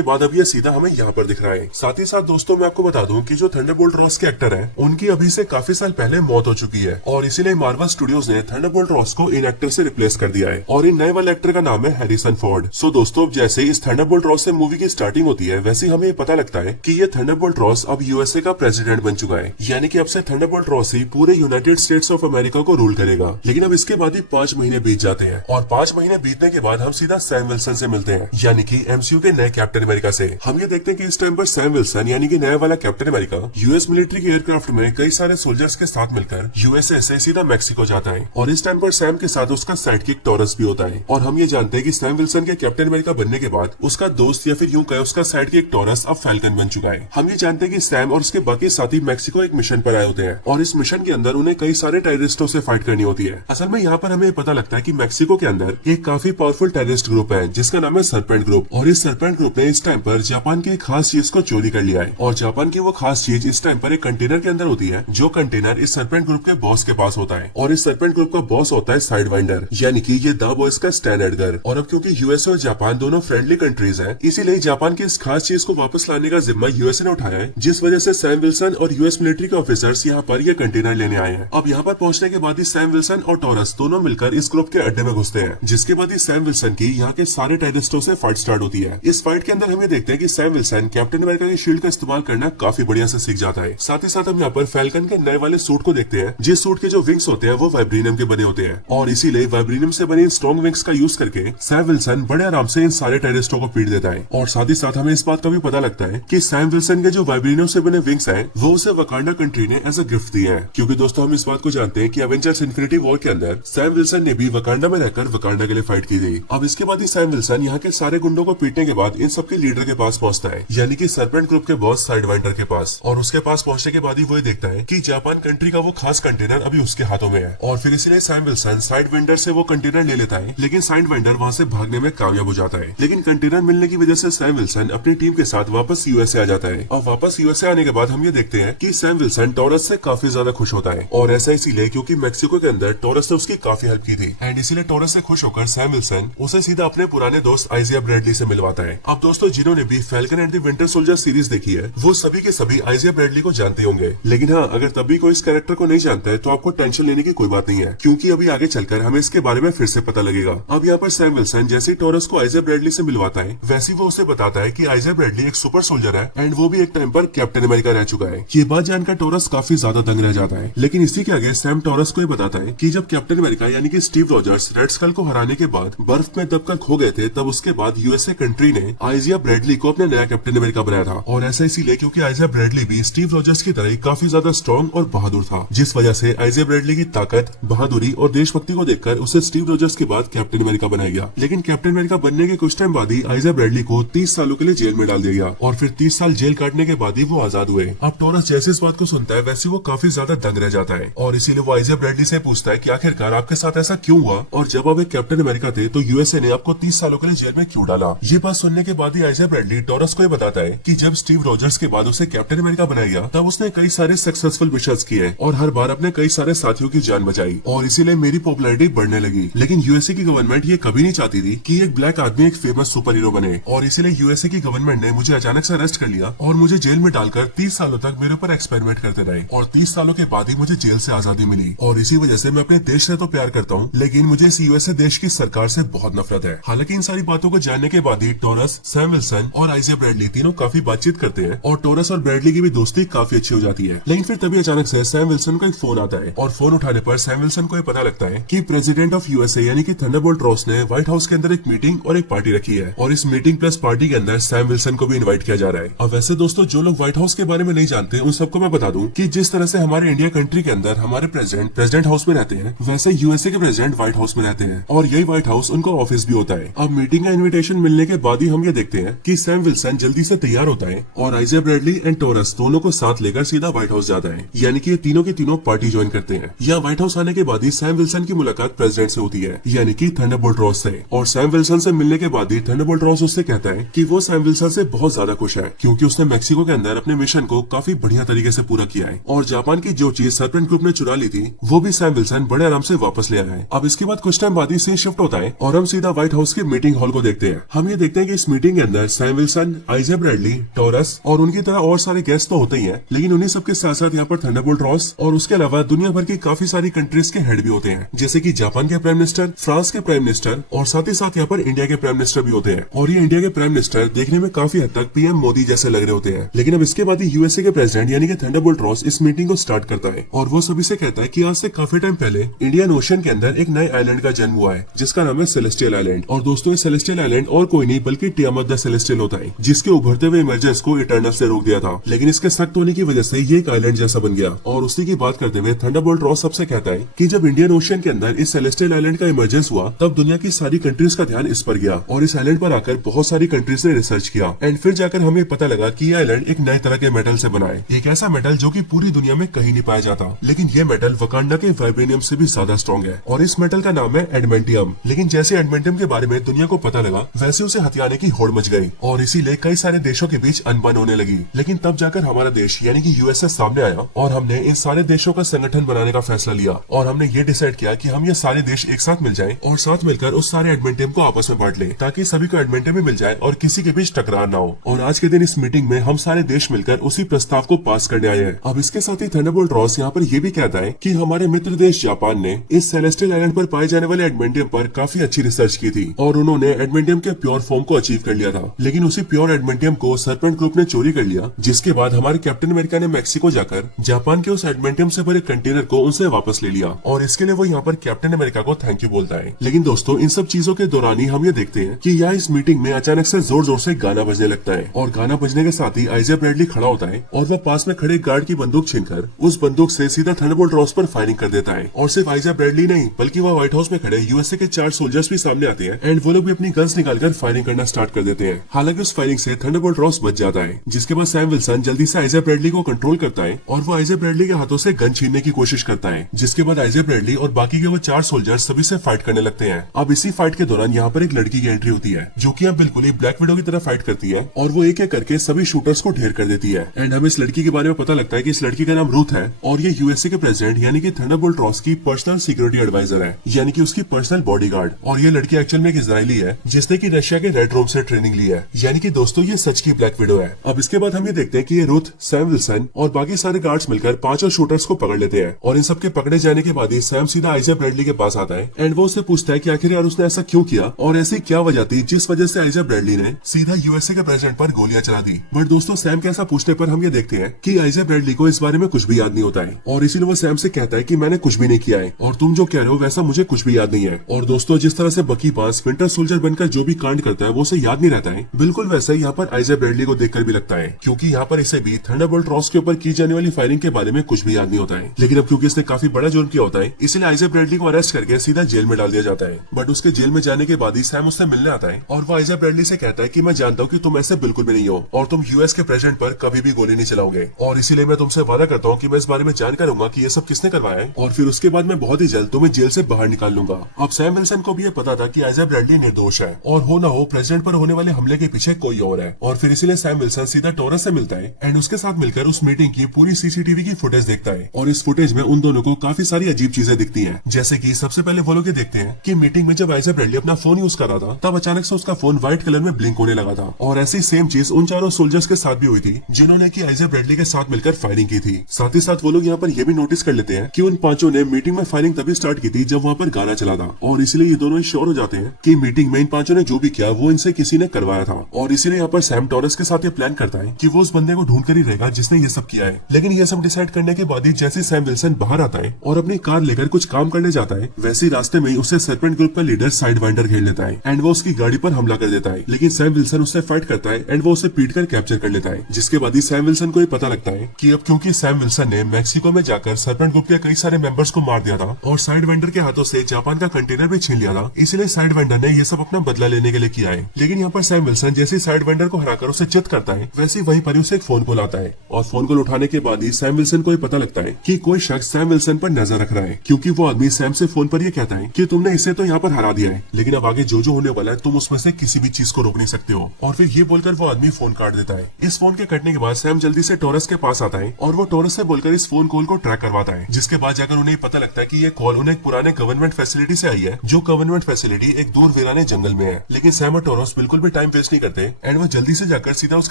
के बाद अब ये सीधा हमें यहाँ पर दिख रहा है। साथ ही साथ दोस्तों मैं आपको बता दूं कि जो थंडरबोल्ट रॉस के एक्टर हैं उनकी अभी से काफी साल पहले मौत हो चुकी है और इसीलिए मार्वल स्टूडियोज ने थंडरबोल्ट रॉस को इन एक्टर से रिप्लेस कर दिया है और इन नए वाले एक्टर का नाम है हैरिसन फोर्ड। सो दोस्तों जैसे इस थंडरबोल्ट रॉस से मूवी की स्टार्टिंग होती है वैसे हमें ये पता लगता है कि ये थंडरबोल्ट रॉस अब यूएसए का प्रेसिडेंट बन चुका है, यानी कि अब से थंडरबोल्ट रॉस ही पूरे यूनाइटेड स्टेट्स ऑफ अमेरिका को रूल करेगा। लेकिन अब इसके बाद ही 5 महीने बीत जाते हैं और 5 महीने बीतने के बाद हम सीधा सैम विल्सन से मिलते हैं, यानी कि एमसीयू के नए कैप्टन अमेरिका से। हम ये देखते हैं कि इस टाइम पर सैम विल्सन यानी कि नया वाला कैप्टन अमेरिका यूएस मिलिट्री के एयरक्राफ्ट में कई सारे सोल्जर्स के साथ मिलकर यूएसए से सीधा मैक्सिको जाता है और इस टाइम पर सैम के साथ उसका साइड किक टॉरस भी होता है। और हम ये जानते हैं कि सैम विल्सन के कैप्टन अमेरिका बनने के बाद उसका दोस्त या फिर यूं कहे उसका साइड किक टॉरस अब फैल्कन बन चुका है। हम ये जानते हैं कि सैम और उसके बाकी साथी मैक्सिको एक मिशन पर आए होते हैं और इस मिशन के अंदर उन्हें कई सारे टेररिस्टों से फाइट करनी होती है। असल में यहाँ पर हमें पता लगता है कि मैक्सिको के अंदर एक काफी पावरफुल टेररिस्ट ग्रुप है जिसका नाम है सरपेंट ग्रुप और इस सरपेंट ग्रुप ने इस टाइम पर जापान की एक खास चीज को चोरी कर लिया है और जापान की वो खास चीज इस टाइम पर एक कंटेनर के अंदर होती है जो कंटेनर इस सरपेंट ग्रुप के बॉस के पास होता है और इस सरपेंट ग्रुप का बॉस होता है साइड वाइंडर, यानी कि ये द बॉयज का स्टैन एडगर। और अब क्योंकि यूएसए और जापान दोनों फ्रेंडली कंट्रीज हैं, इसीलिए जापान की इस खास चीज को वापस लाने का जिम्मा यूएसए ने उठाया है, जिस वजह से सैम विल्सन और यूएस मिलिट्री के ऑफिसर्स यहाँ पर ये कंटेनर लेने आए हैं। अब यहाँ पर पहुंचने के बाद ही सैम विल्सन और टॉरस दोनों मिलकर इस ग्रुप के अड्डे में घुसते हैं, जिसके बाद ही सैम विल्सन की यहाँ के सारे टेररिस्टों से फाइट स्टार्ट होती है। इस फाइट के अंदर हमें देखते हैं कि सैम विल्सन कैप्टन अमेरिका की शील्ड का इस्तेमाल करना काफी बढ़िया से सीख जाता है। साथ ही साथ हम यहाँ पर फैल्कन के नए वाले सूट को देखते हैं, जिस सूट के जो विंग्स होते हैं वो वाइब्रेनियम के बने होते हैं और इसीलिए वाइब्रेनियम से बने स्ट्रॉन्ग विंग्स का यूज करके सैम विल्सन बड़े आराम से इन सारे टेररिस्टों को पीट देता है। और साथ ही साथ हमें इस बात का भी पता लगता है कि सैम विल्सन के जो वाइब्रेनियम से बने विंग्स हैं वो उसे वकांडा कंट्री ने एज अ गिफ्ट दिए हैं, क्योंकि दोस्तों हम इस बात को जानते हैं कि एवेंजर्स इन्फिनिटी वॉर के अंदर सैम विल्सन ने भी वकांडा में रहकर वकांडा के लिए फाइट की थी। अब इसके बाद ही सैम विल्सन यहाँ के सारे गुंडों को पीटने के बाद इन सबके लीडर के पास पहुंचता है, यानी कि सरपेंट ग्रुप के बॉस साइड वाइंडर के पास। और उसके पास पहुंचने के बाद ही वो देखता है कि जापान कंट्री का वो खास कंटेनर अभी उसके हाथों में है और फिर इसलिए सैम विल्सन साइड वेंडर से वो कंटेनर ले लेता है, लेकिन साइड वेंडर वहाँ से भागने में कामयाब हो जाता है। लेकिन कंटेनर मिलने की वजह से सैम विल्सन अपनी टीम के साथ वापस यूएसए आ जाता है और वापस यूएसए आने के बाद हम ये देखते हैं कि सैम विल्सन टॉरस से काफी ज्यादा खुश होता है और ऐसा इसीलिए क्योंकि मैक्सिको के अंदर टॉरस ने उसकी काफी हेल्प की थी एंड इसीलिए टॉरस से खुश होकर सैम विल्सन उसे सीधा अपने पुराने दोस्त आइजिया ब्रैडली से मिलवाता है। अब दोस्तों जिन्होंने भी falcon and the winter soldier series देखी है वो सभी के सभी आइजिया ब्रैडली को जानते होंगे, लेकिन हाँ अगर तभी कोई इस कैरेक्टर को नहीं जानता है तो आपको टेंशन लेने की कोई बात नहीं है, क्योंकि अभी आगे चलकर हमें इसके बारे में फिर से पता लगेगा। अब यहाँ पर सैम विल्सन जैसे टॉरस को आइजिया ब्रैडली से मिलवाता है वैसे वो उसे बताता है कि आइजिया ब्रैडली एक सुपर सोल्जर है एंड वो भी एक टाइम पर कैप्टन अमेरिका रह चुका है। ये बात जानकर टॉरस काफी ज्यादा दंग रह जाता है, लेकिन इसी के आगे सैम टॉरस को ये बताता है कि जब कैप्टन अमेरिका यानी कि स्टीव रॉजर्स रेड स्कल को हराने के बाद बर्फ में दबकर खो गए थे, तब उसके बाद यूएसए कंट्री ने आइजिया ब्रैडली को अपना नया कैप्टन अमेरिका बनाया था और ऐसा इसीलिए क्योंकि आइजिया ब्रैडली भी स्टीव रॉजर्स की तरह ही काफी ज्यादा स्ट्रॉन्ग और बहादुर था, जिस वजह से आइजिया ब्रैडली की ताकत, बहादुरी और देशभक्ति को देखकर उसे स्टीव रॉजर्स के बाद कैप्टन अमेरिका बनाया गया। लेकिन कैप्टन अमेरिका बनने के कुछ टाइम बाद ही आइजिया ब्रैडली को 30 सालों के लिए जेल में डाल दिया गया और फिर 30 साल जेल काटने के बाद ही वो आजाद हुए। अब टॉरस जैसे इस बात को सुनता है वैसे वो काफी ज्यादा दंग रह जाता है और इसीलिए वो आइजिया ब्रैडली से पूछता है कि आखिरकार आपके साथ ऐसा क्यों हुआ और जब आप एक कैप्टन अमेरिका थे तो यूएसए ने आपको 30 सालों के लिए जेल में क्यों डाला। ये बात सुनने के बाद ही आइजिया ब्रैडली टॉरस को ये बताता है कि जब स्टीव रॉजर्स के बाद उसे कैप्टन अमेरिका बनाया गया तब उसने कई सारे सक्सेसफुल मिशंस किए और हर बार अपने कई सारे साथियों की जान बचाई और इसीलिए मेरी पॉपुलैरिटी बढ़ने लगी। लेकिन यूएसए की गवर्नमेंट ये कभी नहीं चाहती थी कि एक ब्लैक आदमी एक फेमस सुपर हीरो बने और इसीलिए यूएसए की गवर्नमेंट ने मुझे अचानक से अरेस्ट कर लिया और मुझे जेल में डालकर 30 सालों तक मेरे ऊपर एक्सपेरिमेंट करते रहे और 30 सालों के बाद ही मुझे जेल से आजादी मिली। और इसी वजह से मैं अपने देश से तो प्यार करता हूँ, लेकिन मुझे इस यूएसए देश की सरकार से बहुत नफरत है। हालांकि इन सारी बातों को जानने के बाद ही टॉरस, सैम विल्सन और आइजिया ब्रैडली तीनों काफी बातचीत करते हैं और टॉरस और ब्रैडली की भी दोस्ती काफी अच्छी हो जाती है। लेकिन फिर तभी अचानक से सैम विल्सन का एक फोन आता है और फोन उठाने पर सैम विल्सन को ये पता लगता है कि प्रेसिडेंट ऑफ यूएसए यानी कि थंडरबोल्ट रॉस ने व्हाइट हाउस के अंदर एक मीटिंग और एक पार्टी रखी है और इस मीटिंग प्लस पार्टी के अंदर सैम विल्सन को भी इनवाइट किया जा रहा है। अब वैसे दोस्तों जो लोग व्हाइट हाउस के बारे में नहीं जानते उन सबको मैं बता दूं कि जिस तरह से हमारे इंडिया कंट्री के अंदर हमारे प्रेसिडेंट हाउस में रहते हैं वैसे यूएसए के प्रेसिडेंट व्हाइट हाउस में रहते हैं और यही व्हाइट हाउस उनका ऑफिस भी होता है। अब मीटिंग का इन्विटेशन मिलने के बाद ही हम ये देखते हैं कि सैम विल्सन जल्दी से तैयार होता है और आइजिया ब्रैडली एंड टॉरस दोनों को साथ लेकर सीधा व्हाइट हाउस जाता है, यानी कि ये तीनों की तीनों पार्टी ज्वाइन करते हैं। यहाँ व्हाइट हाउस आने के बाद ही सैम विल्सन की मुलाकात प्रेसिडेंट से होती है, यानी कि थंडरबोल्ट रॉस से। और सैम विल्सन से मिलने के बाद ही थंडरबोल्ट रॉस उससे कहता है कि वो सैम विल्सन से बहुत ज्यादा खुश है क्योंकि उसने मैक्सिको के अंदर अपने मिशन को काफी बढ़िया तरीके से पूरा किया है और जापान की जो चीज सरपेंट ग्रुप ने चुरा ली थी वो भी सैम विल्सन बड़े आराम से वापस ले आया है। अब इसके बाद कुछ टाइम बाद ही सीन शिफ्ट होता है और हम सीधा व्हाइट हाउस के मीटिंग हॉल को देखते हैं। हम ये देखते हैं कि इस मीटिंग के अंदर सैम विल्सन, आइजा ब्रैडली, टॉरस और उनकी तरह और सारे गेस्ट तो होते ही हैं, लेकिन उन्हीं सबके साथ साथ यहाँ पर थंडरबोल्ट रॉस और उसके अलावा दुनिया भर की काफी सारी कंट्रीज के हेड भी होते हैं, जैसे कि जापान के प्राइम मिनिस्टर, फ्रांस के प्राइम मिनिस्टर और साथ ही साथ यहाँ पर इंडिया के प्राइम मिनिस्टर भी होते हैं। और ये इंडिया के प्राइम मिनिस्टर देखने में काफी हद तक पीएम मोदी जैसे लग रहे होते हैं। लेकिन अब इसके बाद यूएसए के प्रेसिडेंट यानी कि थंडरबोल्ट रॉस इस मीटिंग को स्टार्ट करता है और वो सभी से कहता है कि आज से काफी टाइम पहले इंडियन ओशन के अंदर एक नए आइलैंड का जन्म हुआ है जिसका नाम है सेलेस्टियल आइलैंड। और दोस्तों, ये सेलेस्टियल आइलैंड और कोई नहीं बल्कि टियामत द सेलेस्टियल होता है, जिसके उभरते हुए इमरजेंस को इटर्नल से रोक दिया था, लेकिन इसके सख्त होने की वजह से ये एक आइलैंड जैसा बन गया। और उसी की बात करते हुए थंडरबोल्ट रॉस सबसे कहता है कि जब इंडियन ओशन के अंदर इस सेलेस्टियल आइलैंड का इमरजेंस हुआ तब दुनिया की सारी कंट्रीज का ध्यान इस पर गया और इस आइलैंड पर आकर बहुत सारी कंट्रीज ने रिसर्च किया एंड फिर जाकर हमें पता लगा कि ये आइलैंड एक नए तरह के मेटल से बना है, एक ऐसा मेटल जो कि पूरी दुनिया में कहीं नहीं पाया जाता, लेकिन ये मेटल वकांडा के वाइब्रेनियम से भी ज्यादा स्ट्रॉन्ग है और इस मेटल का नाम है एडमेंटियम। लेकिन जैसे एडमेंटियम के बारे में दुनिया को पता लगा वैसे उसे हथियाने की होड़ मच गई और इसीलिए कई सारे देशों के बीच अनबन होने लगी। लेकिन तब जाकर हमारा देश यानी कि यूएसए सामने आया और हमने इन सारे देशों का संगठन बनाने का फैसला लिया और हमने ये डिसाइड किया कि हम ये सारे देश एक साथ मिल जाएं और साथ मिलकर उस सारे एडमेंटियम को आपस में बांट लें ताकि सभी को एडमेंटियम भी मिल जाए और किसी के बीच टकरार ना हो। और आज के दिन इस मीटिंग में हम सारे देश मिलकर उसी प्रस्ताव को पास करने आए हैं। अब इसके साथ ही थंडरबोल्ट रॉस यहाँ पर ये भी कहता है कि हमारे मित्र देश जापान ने इस सेलेस्टियल आइलैंड पर पाए जाने वाले एडमेंटियम पर काफी अच्छी रिसर्च की थी और उन्होंने एडमेंटियम के प्योर फॉर्म को अचीव कर लिया था, लेकिन उसी प्योर एडमेंटियम को सरपेंट ग्रुप ने चोरी कर लिया, जिसके बाद हमारे कैप्टन अमेरिका ने मैक्सिको जाकर जापान के उस एडमेंटियम से भरे कंटेनर को उनसे वापस ले लिया और इसके लिए वो यहाँ पर कैप्टन अमेरिका को थैंक यू बोलता है। लेकिन दोस्तों, इन सब चीजों के दौरान ही हम ये देखते हैं कि यहाँ इस मीटिंग में अचानक से जोर जोर से गाना बजने लगता है और गाना बजने के साथ ही आइजा ब्रैडली खड़ा होता है और वह पास में खड़े गार्ड की बंदूक छीनकर उस बंदूक से सीधा थंडरबोल्ट रॉस पर फायरिंग कर देता है। और सिर्फ आइजा ब्रैडली नहीं बल्कि वह व्हाइट हाउस में खड़े यूएसए के 4 सोल्जर्स भी सामने आते हैं एंड वो लोग भी अपनी गन्स निकालकर फायरिंग करना स्टार्ट कर देते हैं। हालांकि उस फायरिंग से थंडरबोल्ट रॉस बच जाता है, जिसके बाद सैम विल्सन जल्दी से आइजा ब्रैडली को कंट्रोल करता है और वो आइजा ब्रैडली के हाथों से गन छीनने की कोशिश करता है, जिसके बाद आइजा ब्रैडली और बाकी के वो 4 सोल्जर्स सभी से फाइट करने लगते हैं। अब इसी फाइट के दौरान यहाँ पर एक लड़की की एंट्री होती है जो कि अब बिल्कुल ही ब्लैक विडो की तरह फाइट करती है और वो एक एक करके सभी शूटर्स को ढेर कर देती है। एंड हमें इस लड़की के बारे में पता लगता है कि इस लड़की का नाम रूथ है और ये यूएसए के प्रेसिडेंट यानी कि थंडरबोल्ट रॉस की पर्सनल सिक्योरिटी एडवाइजर है, यानी कि उसकी पर्सनल बॉडीगार्ड। और ये लड़की एक्चुअल में एक इजरायली है जिसने की रशिया के रेड रूम से ट्रेनिंग ली है, यानी कि दोस्तों ये सच की ब्लैक विडो है। अब इसके बाद हम ये देखते हैं कि ये रूथ, सैम विल्सन और बाकी सारे गार्ड्स मिलकर 5 शूटर्स को पकड़ लेते हैं और इन सबके पकड़े जाने के बाद ही सैम सीधा आइजा ब्रैडली के पास आता है एंड वो उससे पूछता है कि आखिर यार उसने ऐसा क्यों किया और ऐसी क्या वजह थी जिस वजह से आइजा ब्रैडली ने सीधा यूएसए के प्रेसिडेंट पर गोलियां चला दी। बट दोस्तों, सैम के ऐसा पूछने पर हम ये देखते हैं कि आइजा ब्रैडली को इस बारे में कुछ भी याद नहीं होता है और इसीलिए वो सैम से कहता है कि मैंने कुछ भी नहीं किया है और तुम जो कह रहे हो वैसा मुझे कुछ भी याद नहीं है। और दोस्तों, जिस तरह से बकी पास विंटर सोल्जर बनकर जो भी कांड करता है वो उसे याद नहीं रहता है, बिल्कुल वैसा ही यहाँ पर आइजा ब्रैडली को देखकर भी लगता है, क्योंकि यहाँ पर इसे भी थंडरबोल्ट रॉस के ऊपर की जाने वाली फायरिंग के बारे में कुछ भी याद नहीं होता है। लेकिन अब क्योंकि इसने काफी बड़ा जुर्म किया होता है इसलिए आइजा ब्रैडली को अरेस्ट करके सीधा जेल में डाल दिया जाता है। बट उसके जेल में जाने के बाद ही सैम उससे मिलने आता है और वो आइजा ब्रैडली से कहता है कि मैं जानता हूँ कि तुम ऐसे बिल्कुल भी नहीं हो और तुम यूएस के प्रेसिडेंट पर कभी भी गोली नहीं चलाओगे और इसीलिए मैं तुमसे वादा करता हूँ कि मैं इस बारे में जान करूंगा कि ये सब किसने करवाया है और फिर उसके बाद मैं बहुत ही जल्द तुम्हें जेल से बाहर निकाल लूंगा। अब सैम विल्सन को भी ये पता था कि आइजा ब्रैडली निर्दोष है और हो ना हो प्रेसिडेंट पर होने वाले हमले के पीछे कोई और है और फिर इसीलिए सैम विल्सन सीधा टॉरस से मिलता है एंड उसके साथ मिलकर उस मीटिंग की पूरी सीसीटीवी की फुटेज देखता है और इस फुटेज में उन दोनों को काफी सारी अजीब चीजें दिखती है। जैसे की सबसे पहले वो लोग ये देखते हैं कि मीटिंग में जब आइजा ब्रैडली अपना फोन यूज कर रहा था तब अचानक से उसका फोन व्हाइट कलर में ब्लिंक होने लगा था और ऐसी सेम चीज उन 4 सोल्जर्स के साथ भी हुई थी जिन्होंने की आइजा ब्रैडली के साथ मिलकर फायरिंग की थी। साथ ही साथ वो लोग यहाँ पर ये भी नोटिस कर लेते हैं कि उन 5 ने मीटिंग में फायरिंग तभी स्टार्ट की थी जब वहाँ पर गाना चला था और इसलिए ये दोनों श्योर हो जाते हैं कि मीटिंग में इन 5 ने जो भी किया वो इनसे किसी ने करवाया था और इसीलिए यहाँ पर सैम टॉरस के साथ ये प्लान करता है कि वो उस बंदे को ढूंढ कर ही रहेगा जिसने ये सब किया है। लेकिन ये सब डिसाइड करने के बाद ही जैसे सैम विल्सन बाहर आता है और अपनी कार लेकर कुछ काम करने जाता है वैसे रास्ते में उसे सरपेंट ग्रुप का लीडर साइडवाइंडर घेर लेता है एंड वो उसकी गाड़ी पर हमला कर देता है। लेकिन सैम विल्सन उससे फाइट करता है एंड वो उसे पीट कर कैप्चर कर लेता है, जिसके बाद ही सैम विल्सन को ये पता लगता है कि अब क्योंकि सैम विल्सन ने मैक्सिको में जाकर सरपेंट ग्रुप के कई सारे मेंबर्स को मार दिया था और साइडवाइंडर के हाथों से जापान का कंटेनर भी छीन लिया था, इसलिए साइडवाइंडर ने ये सब अपना बदला लेने के लिए किया है। लेकिन यहाँ पर सैम विल्सन जैसे साइडवाइंडर को हराकर उसे चित करता है वैसे वहीं पर उसे एक फोन कॉल आता है और फोन कॉल उठाने के बाद ही सैम विल्सन को ये पता लगता है कि कोई शख्स सैम विल्सन पर नजर रख रहा है, क्योंकि वो आदमी सैम से फोन पर ये कहता है कि तुमने इसे तो यहाँ पर हरा दिया है लेकिन अब आगे जो होने वाला है तुम उसमें से किसी भी चीज को रोक नहीं सकते हो। और फिर ये बोलकर वो आदमी फोन काट देता है। इस फोन के कटने के बाद सैम जल्दी से टॉरस के पास आता है और वो टॉरस से बोलकर इस फोन कॉल को ट्रैक करवाता है, जिसके बाद जाकर उन्हें पता लगता है कि ये कॉल उन्हें एक पुराने गवर्नमेंट फैसिलिटी से आई है जो गवर्नमेंट फैसिलिटी एक दूर वीराने जंगल में है। लेकिन सैम और टॉरस बिल्कुल भी में टाइम वेस्ट नहीं करते एंड वो जल्दी से जाकर सीधा उस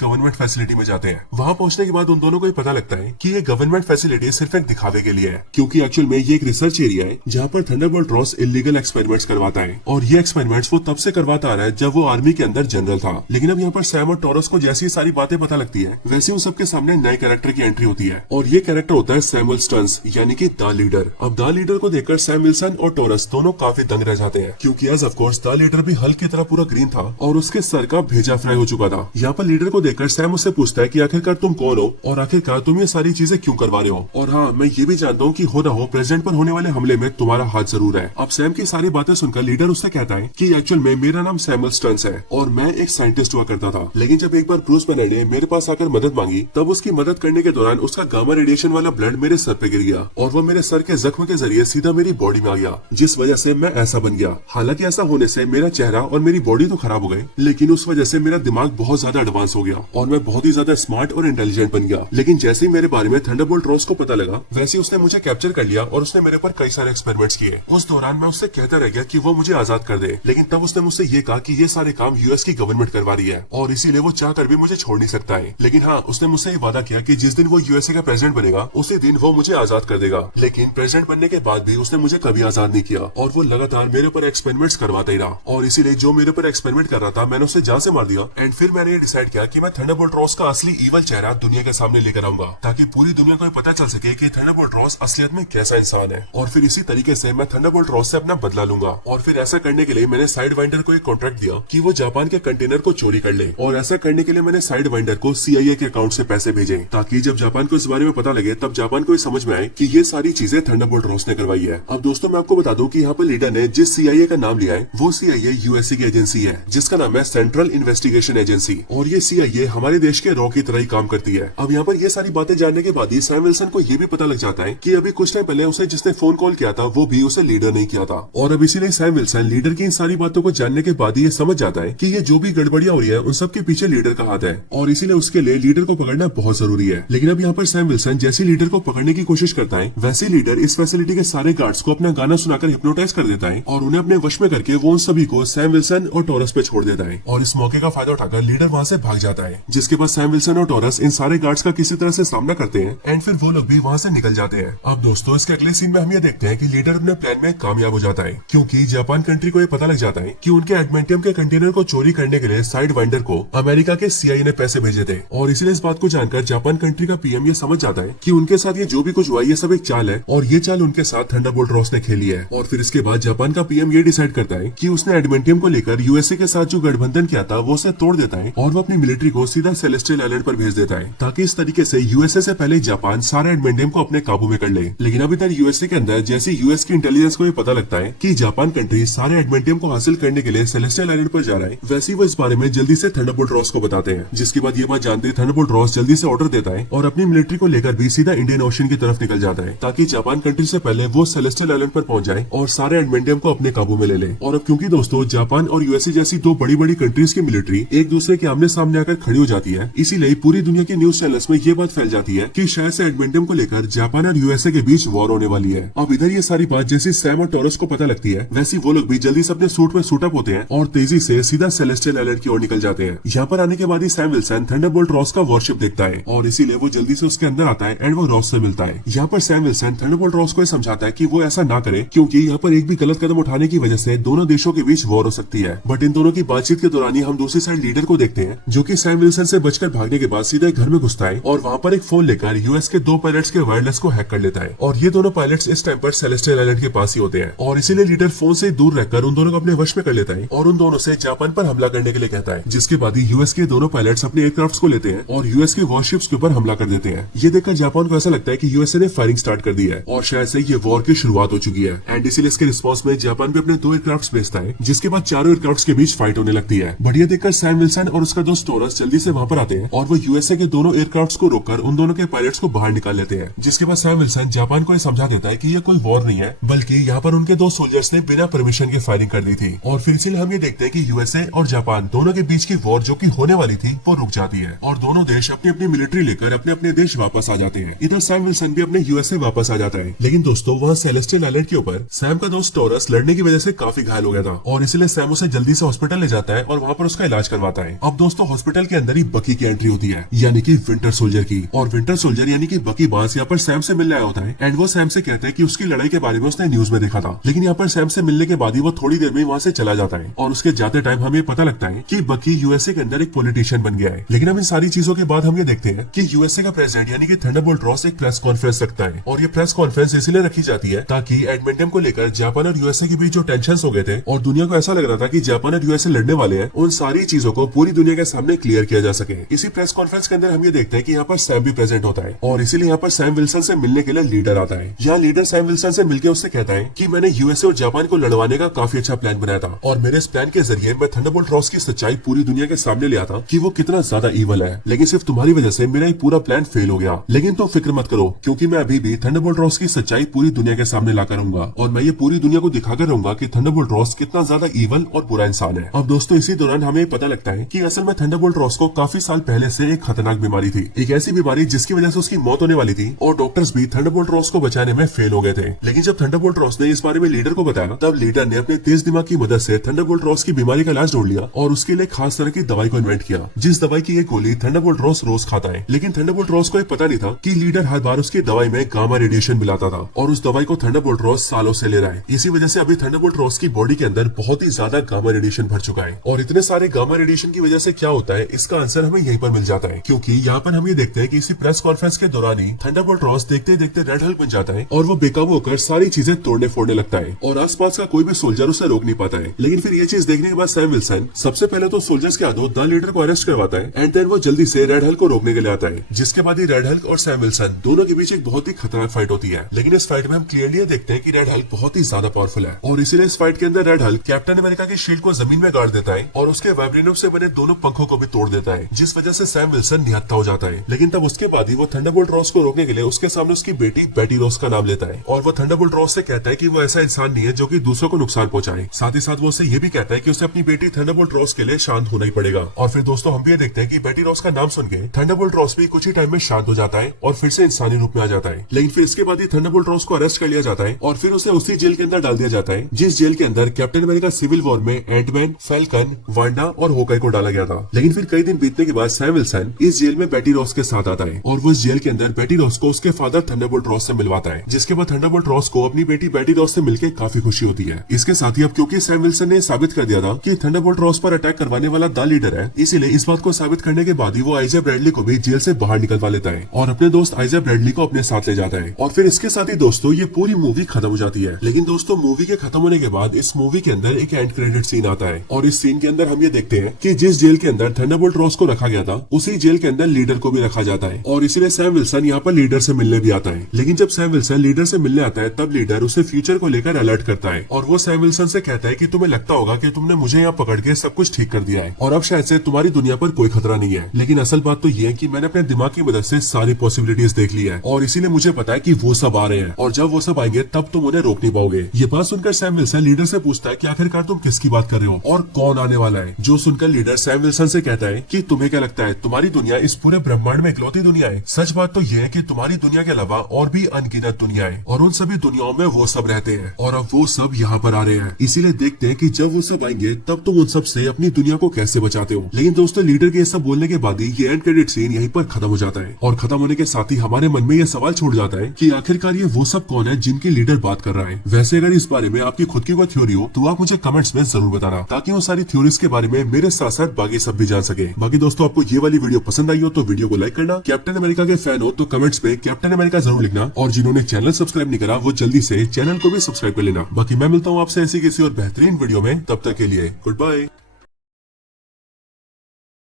गवर्नमेंट फैसिलिटी में जाते हैं। वहां पहुंचने के बाद उन दोनों को ही पता लगता है कि ये गवर्नमेंट फैसिलिटी सिर्फ एक दिखावे के लिए है, क्योंकि एक्चुअल में ये एक रिसर्च एरिया है जहाँ पर थंडरबोल्ट रॉस इलीगल एक्सपेरिमेंट्स करवाता है। और ये एक्सपेरिमेंट्स वो तब से करवाता आ रहा है जब वो आर्मी के अंदर जनरल था। लेकिन अब यहाँ पर सैम और टॉरस को जैसी सारी बातें पता लगती है वैसे उन सबके सामने नए कैरेक्टर की एंट्री होती है और ये कैरेक्टर होता है सैमुअल स्टर्न्स यानी कि द लीडर। अब द लीडर को देखकर सैम विल्सन और टॉरस दोनों काफी दंग रह जाते हैं, क्योंकि as of course the leader भी हल्क की तरह पूरा ग्रीन था और उसके सर का भेजा फ्राई हो चुका था। यहाँ पर लीडर को देखकर सैम उससे पूछता है कि आखिरकार तुम कौन हो और आखिरकार तुम ये सारी चीजें क्यों करवा रहे हो। और हाँ, मैं ये भी जानता हूँ कि हो ना हो प्रेसिडेंट पर होने वाले हमले में तुम्हारा हाथ जरूर है। अब सैम की सारी बातें सुनकर लीडर उससे कहता है कि एक्चुअल में मेरा नाम सैमुअल स्टर्न्स है और मैं एक साइंटिस्ट हुआ करता था, लेकिन जब एक बार ब्रूस बैनर ने मेरे पास आकर मदद मांगी तब उसकी मदद करने के दौरान उसका गामा रेडिएशन वाला ब्लड मेरे सर पे गिर गया और वो मेरे सर के जख्म के जरिए सीधा मेरी बॉडी में आ गया, जिस वजह से मैं ऐसा बन गया। हालांकि ऐसा होने से मेरा चेहरा और मेरी बॉडी तो खराब हो गई, लेकिन उस वजह से मेरा दिमाग बहुत ज्यादा एडवांस हो गया और मैं बहुत ही ज्यादा स्मार्ट और इंटेलिजेंट बन गया। लेकिन जैसे ही मेरे बारे में थंडरबोल्ट रॉस को पता लगा वैसे उसने मुझे कैप्चर कर लिया और उसने मेरे पर कई सारे एक्सपेरिमेंट्स किए। उस दौरान मैं उससे कहता रह गया कि वो मुझे आजाद कर दे, लेकिन तब उसने मुझसे ये कहा कि ये सारे काम यूएस की गवर्नमेंट करवा रही है और इसीलिए वो चाह कर भी मुझे छोड़ नहीं सकता है। लेकिन हाँ, उसने मुझसे ये वादा किया कि जिस दिन वो यूएसए का प्रेसिडेंट बनेगा उसी दिन वो मुझे आजाद कर देगा। लेकिन प्रेसिडेंट बनने के बाद भी उसने मुझे कभी आजाद नहीं किया और वो लगातार मेरे ऊपर एक्सपेरिमेंट्स करवाता ही रहा और इसीलिए जो मेरे ऊपर एक्सपेरिमेंट कर रहा था मैंने उसे जान से मार दिया। एंड फिर मैंने ये डिसाइड किया कि मैं थंडरबोल्ट रॉस का असली ईवल चेहरा दुनिया के सामने लेकर आऊंगा ताकि पूरी दुनिया को पता चल सके कि थंडरबोल्ट रॉस असलियत में कैसा इंसान है। और फिर इसी तरीके से मैं थंडरबोल्ट रॉस से अपना बदला लूंगा। और फिर ऐसा करने के लिए मैंने साइड वाइंडर को एक कॉन्ट्रैक्ट दिया कि वो जापान के कंटेनर को चोरी कर ले और ऐसा करने के लिए मैंने साइड वाइंडर को CIA के अकाउंट से पैसे भेजे ताकि जब जापान को इस बारे में पता लगे तब जापान को समझ में आए कि ये सारी चीजें थंडरबोल्ट रॉस ने करवाई है। अब दोस्तों मैं आपको बता दूं कि यहाँ पर लीडर ने जिस CIA का नाम लिया है वो CIA यूएसए की एजेंसी है जिसका नाम है सेंट्रल इन्वेस्टिगेशन एजेंसी और ये CIA हमारे देश के रॉ की तरह ही काम करती है। अब यहाँ पर ये सारी बातें जानने के बाद ही सैम विल्सन को ये भी पता लग जाता है कि अभी कुछ टाइम पहले उसे जिसने फोन कॉल किया था वो भी उसे लीडर नहीं किया था और अब इसीलिए सैम विल्सन लीडर की इन सारी बातों को जानने के बाद ही ये समझ जाता है कि ये जो भी गड़बड़ियां हो रही है उन सब के पीछे लीडर का हाथ है और इसीलिए उसके लिए लीडर को पकड़ना बहुत जरूरी है। लेकिन अब यहाँ पर सैम विल्सन जैसे लीडर को पकड़ने की कोशिश करता है वैसे लीडर इस फैसिलिटी के सारे गार्ड्स को अपना गाना सुनाकर हिप्नोटाइज कर देता है और उन्हें अपने वश में करके वो उन सभी को सैम विल्सन और टॉरस पे छोड़ देता है और इस मौके का फायदा उठाकर लीडर वहाँ से भाग जाता है, जिसके बाद सैम विल्सन और टॉरस इन सारे गार्ड्स का किसी तरह से सामना करते हैं एंड फिर वो लोग भी वहाँ से निकल जाते हैं। अब दोस्तों इसके अगले सीन में हम ये देखते हैं कि लीडर अपने प्लान में कामयाब हो जाता है, क्योंकि जापान कंट्री को ये पता लग जाता है कि उनके एडमेंटियम के कंटेनर को चोरी करने के लिए साइड वाइंडर को अमेरिका के CIA ने पैसे भेजे थे और इसीलिए इस बात को जानकर जापान कंट्री का PM ये समझ जाता है कि उनके साथ ये जो भी कुछ हुआ ये सब एक चाल है और ये चाल उनके साथ थंडरबोल्ट रॉस ने खेली है। और फिर इसके बाद जापान का PM ये डिसाइड करता है कि उसने एडमेंटियम को लेकर यूएसए के साथ जो गठबंधन किया था वो उसे तोड़ देता है और वो अपनी मिलिट्री को सीधा सेलेस्टियल आइलैंड पर भेज देता है ताकि इस तरीके से यूएसए से पहले जापान सारे एडमेंटियम को अपने काबू में कर ले। लेकिन अब इधर यूएसए के अंदर जैसे यूएस की इंटेलिजेंस को ये पता लगता है कि जापान कंट्री सारे एडमेंटियम को हासिल करने के लिए सेलेस्टियल आइलैंड पर जा रहा है, वैसे वो इस बारे में जल्दी से थंडरबोल्ट रॉस को बताते हैं, जिसके बाद ये बात जानते ही थंडरबोल्ट रॉस जल्दी से ऑर्डर देता है और अपनी मिलिट्री को लेकर भी सीधा इंडियन ओशन की तरफ निकल जाता है ताकि जापान कंट्री से पहले वो सेलेस्टियल आइलैंड पर पहुंच जाए और सारे एडमेंटियम को अपने काबू में ले ले। और अब क्योंकि दोस्तों जापान और यूएसए जैसी दो बड़ी बड़ी कंट्रीज की मिलिट्री एक दूसरे के आमने सामने आकर खड़ी हो जाती है, इसीलिए पूरी दुनिया के न्यूज चैनल्स में ये बात फैल जाती है कि शायद से एडमेंटियम को लेकर जापान और यूएसए के बीच वॉर होने वाली है। अब इधर ये सारी बात जैसी सैम और टॉरस को पता लगती है वैसी वो लोग भी जल्दी से अपने सूट में सूट अप होते हैं और तेजी से सीधा सेलेस्टियल आइलैंड की ओर निकल जाते हैं। यहाँ पर आने के बाद ही सैम विल्सन थंडरबोल्ट रॉस का वॉरशिप देखता है और इसीलिए वो जल्दी से उसके अंदर आता है एंड वो रॉस से मिलता है। यहाँ पर सैम विल्सन थंडरबोल्ट रॉस को समझाता है कि वो ऐसा ना करे क्योंकि यहाँ पर एक भी गलत कदम उठाने की वजह से दोनों देशों के बीच वॉर हो सकती है। बट इन दोनों की बातचीत के दौरान ही हम दूसरी साइड लीडर को देखते हैं जो कि सैम विल्सन से बचकर भागने के बाद सीधा घर में घुसता है और वहाँ पर एक फोन लेकर यूएस के दो पायलट्स के वायरलेस को हैक कर लेता है और ये दोनों पायलट्स इस टाइम पर सेलेस्टियल आइलैंड के पास ही होते हैं और इसीलिए लीडर फोन से दूर रहकर उन दोनों को अपने वश में कर लेता है और उन दोनों से जापान पर हमला करने के लिए कहता है, जिसके बाद ही यूएस के दोनों पायलट्स अपने एयरक्राफ्ट्स को लेते हैं और यूएस के वॉरशिप्स के ऊपर हमला कर देते हैं। ये देखकर जापान को ऐसा लगता है कि यूएसए ने फायरिंग स्टार्ट कर दी है और शायद से ये वॉर की शुरुआत हो चुकी है एंड इसीलिए इसके रिस्पॉन्स में जापान भी अपने दो एयरक्राफ्ट्स भेजता है, जिसके बाद चारों एयरक्राफ्ट्स के बीच फाइट होने लगती है। बढ़िया देखकर सैम विल्सन और उसका दोस्त टॉरस जल्दी से वहां पर आते हैं और वो यूएसए के दोनों एयरक्राफ्ट्स को रोककर उन दोनों के पायलट्स को बाहर निकाल लेते हैं, जिसके बाद सैम विल्सन जापान को समझा देता है कि ये कोई वॉर नहीं है बल्कि यहाँ पर उनके दो सोल्जर्स ने बिना परमिशन के फायरिंग कर दी थी। और फिर इसीलिए हम ये देखते हैं कि यूएसए और जापान दोनों के बीच की वॉर जो कि होने वाली थी वो रुक जाती है और दोनों देश अपनी अपनी मिलिट्री लेकर अपने अपने देश वापस आ जाते हैं। इधर सैम विल्सन भी अपने यूएसए वापस आ जाता है। लेकिन दोस्तों वहाँ सेलेस्टियल आइलैंड के ऊपर सैम का दोस्त टॉरस लड़ने की वजह से काफी घायल हो गया था और इसलिए सैम उसे जल्दी से हॉस्पिटल ले जाता है और वहाँ पर उसका इलाज करवाता है। अब दोस्तों हॉस्पिटल के अंदर ही बकी की एंट्री होती है, यानी कि विंटर सोल्जर की। और विंटर सोल्जर यानी कि बकी बास यहाँ पर सैम से मिलने आया होता है एंड वो सैम से कहता है कि उसकी लड़ाई के बारे में उसने न्यूज में देखा था। लेकिन यहाँ पर सैम से मिलने के बाद ही वो थोड़ी देर में वहाँ से चला जाता है और उसके जाते टाइम हमें पता लगता है कि बकी यूएसए के अंदर एक पॉलिटिशियन बन गया है। लेकिन अब इन सारी चीजों के बाद हम ये देखते हैं कि यूएसए का प्रेसिडेंट यानी कि थंडरबोल्ट रॉस एक प्रेस कॉन्फ्रेंस रखता है और ये प्रेस कॉन्फ्रेंस इसलिए रखी जाती है ताकि एडमेंटम को लेकर जापान और यूएसए के बीच जो टेंशन हो गए थे और दुनिया को ऐसा लग रहा था कि जापान और यूएसए लड़ने वाले हैं, उन सारी चीजों को पूरी दुनिया के सामने क्लियर किया जा सके। इसी प्रेस कॉन्फ्रेंस के अंदर हम ये देखते हैं कि यहाँ पर सैम भी प्रेजेंट होता है और इसीलिए यहाँ पर सैम विल्सन से मिलने के लिए लीडर आता है। यहाँ लीडर सैम विल्सन से मिलकर उससे कहता है कि मैंने यूएसए और जापान को लड़वाने का काफी अच्छा प्लान बनाया था और मेरे इस प्लान के जरिए मैं थंडरबोल्ट रॉस की सच्चाई पूरी दुनिया के सामने ले आता कि वो कितना ज्यादा ईवल है। लेकिन सिर्फ तुम्हारी वजह से मेरा ये पूरा प्लान फेल हो गया। लेकिन तुम फिक्र मत करो क्योंकि मैं अभी भी थंडरबोल्ट रॉस की सच्चाई पूरी दुनिया के सामने लाकर रहूंगा और मैं ये पूरी दुनिया को दिखाकर रहूंगा कि थंडरबोल्ट रॉस कितना ज्यादा ईवल और बुरा इंसान है। अब दोस्तों इसी दौरान हमें पता लगता है कि असल में थंडरबोल्ट रॉस को काफी साल पहले से एक खतरनाक बीमारी थी, एक ऐसी बीमारी जिसकी वजह से उसकी मौत होने वाली थी और डॉक्टर्स भी थंडरबोल्ट रॉस को बचाने में फेल हो गए थे। लेकिन जब थंडरबोल्ट रॉस ने इस बारे में लीडर को बताया तब लीडर ने अपने तेज दिमाग की मदद से थंडरबोल्ट रॉस की बीमारी का इलाज ढूंढ लिया और उसके लिए खास तरह की दवाई को इन्वेंट किया, जिस दवाई की एक गोली थंडरबोल्ट रॉस रोज खाता है। लेकिन थंडरबोल्ट रॉस को ये पता नहीं था कि लीडर हर बार उसकी दवाई में गामा रेडिएशन मिलाता था और उस दवाई को थंडरबोल्ट रॉस सालों से ले रहा है। इसी वजह से अभी थंडरबोल्ट रॉस की बॉडी के अंदर बहुत ही ज्यादा गामा रेडिएशन भर चुका है और इतने सारे गामा रेडिएशन की वजह से क्या होता है इसका आंसर हमें यहीं पर मिल जाता है, क्योंकि यहाँ पर हम ये देखते हैं कि इसी प्रेस कॉन्फ्रेंस के दौरान ही थंडरबोल्ट रॉस देखते देखते रेड हल्क बन जाता है और वो बेकाबू होकर सारी चीजें तोड़ने फोड़ने लगता है और आसपास का कोई भी सोल्जर उसे रोक नहीं पाता है। लेकिन फिर ये चीज देखने के बाद सैम विल्सन सबसे पहले तो सोल्जर्स के हाथों द लीडर को अरेस्ट करवाता है एंड देन वो जल्दी से रेड हल्क को रोकने के लिए आता है, जिसके बाद ही रेड हल्क और सैम विल्सन दोनों के बीच एक बहुत ही खतरनाक फाइट होती है। लेकिन इस फाइट में हम क्लियरली देखते हैं कि रेड हल्क बहुत ही ज्यादा पावरफुल है और इसीलिए इस फाइट के अंदर रेड हल्क कैप्टन अमेरिका के शील्ड को जमीन में गाड़ देता है और उसके वाइब्रेनियम से बने दोनों पंखों को भी तोड़ देता है, जिस वजह से सैम विल्सन निहत्था हो जाता है। लेकिन तब उसके बाद ही वो थंडरबोल्ट रॉस को रोकने के लिए उसके सामने उसकी बेटी बेटी रॉस का नाम लेता है और वो थंडरबोल्ट रॉस से कहता है कि वो ऐसा इंसान नहीं है जो कि दूसरों को नुकसान पहुंचाए। साथ ही साथ वो उसे ये भी कहता है कि उसे अपनी बेटी थंडरबोल्ट रॉस के लिए शांत होना ही पड़ेगा। और फिर दोस्तों हम भी ये देखते हैं कि बेटी रॉस का नाम सुन के थंडरबोल्ट रॉस भी कुछ ही टाइम में शांत हो जाता है और फिर से इंसानी रूप में आ जाता है। लेकिन फिर इसके बाद ही थंडरबोल्ट रॉस को अरेस्ट कर लिया जाता है और फिर उसे उसी जेल के अंदर डाल दिया जाता है जिस जेल के अंदर कैप्टन अमेरिका सिविल वॉर में एंटमैन, फैल्कन, वांडा और होकाई को डाला गया था। लेकिन फिर कई दिन बीतने के बाद सैम विल्सन इस जेल में बेटी रॉस के साथ आता है और वो इस जेल के अंदर बेटी रॉस को उसके फादर थंडरबोल्ट रॉस से मिलवाता है, जिसके बाद थंडरबोल्ट रॉस को अपनी बेटी बेटी रॉस से मिलकर काफी खुशी होती है। इसके साथ ही अब क्योंकि सैम विल्सन ने साबित कर दिया था कि थंडरबोल्ट रॉस पर अटैक करवाने वाला द लीडर है, इसीलिए इस बात को साबित करने के बाद ही वो आइजा ब्रैडली को भी जेल से बाहर निकलवा लेता है और अपने दोस्त आइजा ब्रैडली को अपने साथ ले जाता है। और फिर इसके साथ ही दोस्तों ये पूरी मूवी खत्म हो जाती है। लेकिन दोस्तों मूवी के खत्म होने के बाद इस मूवी के अंदर एक एंड क्रेडिट सीन आता है और इस सीन के अंदर हम ये देखते हैं कि जिस जेल के अंदर थंडरबोल्ट रॉस को रखा गया था उसी जेल के अंदर लीडर को भी रखा जाता है और इसीलिए सैम विल्सन यहाँ पर लीडर से मिलने भी आता है। लेकिन जब सैम विल्सन लीडर से मिलने आता है तब लीडर उसे फ्यूचर को लेकर अलर्ट करता है और वो सैम विल्सन से कहता है कि तुम्हें लगता होगा कि तुमने मुझे यहाँ पकड़ के सब कुछ ठीक कर दिया है और अब शायद से तुम्हारी दुनिया पर कोई खतरा नहीं है, लेकिन असल बात तो ये है कि मैंने अपने दिमाग की मदद से सारी पॉसिबिलिटीज देख ली है और इसीलिए मुझे पता है कि वो सब आ रहे हैं और जब वो सब आएंगे तब तुम उन्हें रोक नहीं पाओगे। ये बात सुनकर सैम विल्सन लीडर से पूछता है कि आखिरकार तुम किसकी बात कर रहे हो और कौन आने वाला है। जो सुनकर लीडर सैम विल्सन से कहता है कि तुम्हें क्या लगता है तुम्हारी दुनिया इस पूरे ब्रह्मांड में इकलौती दुनिया है? सच बात तो ये है कि तुम्हारी दुनिया के अलावा और भी अनगिनत दुनिया है और उन सभी दुनियाओं में वो सब रहते हैं और अब वो सब यहाँ पर आ रहे हैं, इसीलिए देखते हैं कि जब वो सब आएंगे तब तुम उन सब से अपनी दुनिया को कैसे बचाते हो। लेकिन दोस्तों लीडर के ये सब बोलने के बाद ही ये एंड क्रेडिट सीन यहीं पर खत्म हो जाता है और खत्म होने के साथ ही हमारे मन में ये सवाल छोड़ जाता है कि आखिरकार ये वो सब कौन है जिनकी लीडर बात कर रहा है। वैसे अगर इस बारे में आपकी खुद की कोई थ्योरी हो तो आप मुझे कमेंट्स में जरूर बताना ताकि उन सारी थ्योरीज के बारे में मेरे साथ साथ बाकी सब भी जान सके। बाकी दोस्तों आपको ये वाली वीडियो पसंद आई हो तो वीडियो को लाइक करना, कैप्टन अमेरिका के फैन हो तो कमेंट्स में कैप्टन अमेरिका जरूर लिखना और जिन्होंने चैनल सब्सक्राइब नहीं करा वो जल्दी से चैनल को भी सब्सक्राइब कर लेना। बाकी मैं मिलता हूँ आपसे ऐसी किसी और बेहतरीन वीडियो में, तब तक के लिए गुड बाय।